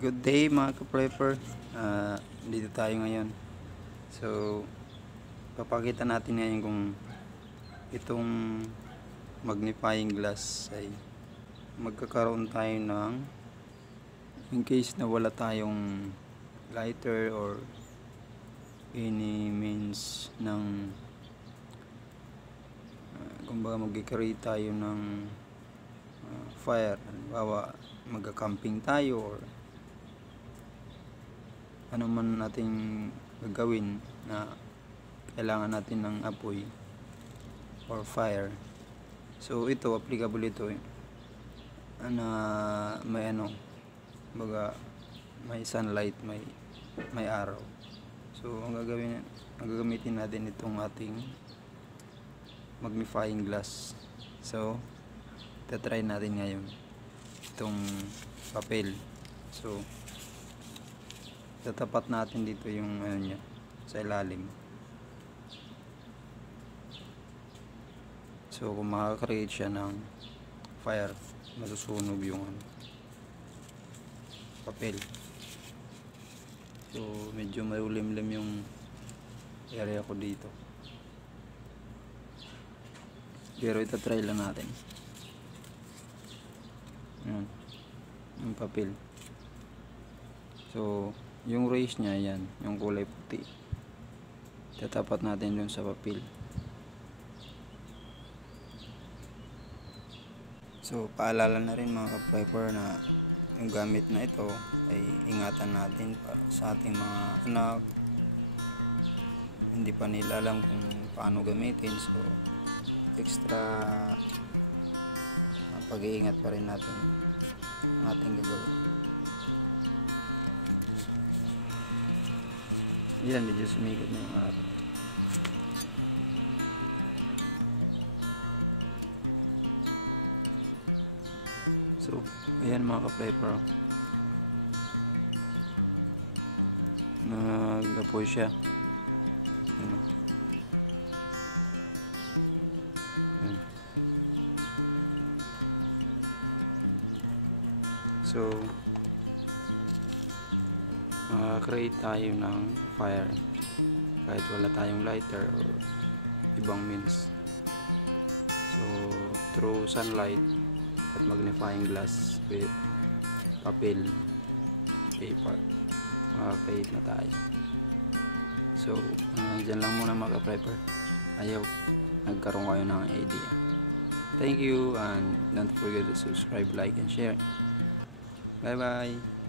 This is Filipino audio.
Good day mga ka-prepper. Dito tayo ngayon. So, papakita natin ngayon kung itong magnifying glass ay magkakaroon tayo ng, in case na wala tayong lighter or any means ng kumbaga magkakaroon tayo ng fire. Halimbawa magka-camping tayo or ano man nating gagawin na kailangan natin ng apoy or fire. So ito, applicable ito na baga may sunlight, may araw. So ang gagamitin natin itong ating magnifying glass. So tatry natin ngayon itong papel. So tatapat natin dito yung niya sa ilalim. So kung makaka-create siya ng fire, masusunog yung papel. So medyo maulimlim yung area ko dito, pero itatry lang natin. Yan yung papel. So yung rays niya, yan yung kulay puti, tatapat natin dun sa papel. So paalala na rin mga ka-prepper na yung gamit na ito ay ingatan natin para sa ating mga anak, hindi pa nila alam kung paano gamitin. So extra pag-iingat pa rin natin ang ating gagawin. Yan, medyo sumikot na yung araw. So, ayan mga ka-prepper, nag-apoy siya. Ayan. So create tayo ng fire kahit wala tayong lighter or ibang means. So through sunlight at magnifying glass with papel, paper, create na tayo. So dyan lang muna mga ka-prepper. Ayaw nagkaroon kayo ng idea. Thank you, and don't forget to subscribe, like, and share. Bye bye.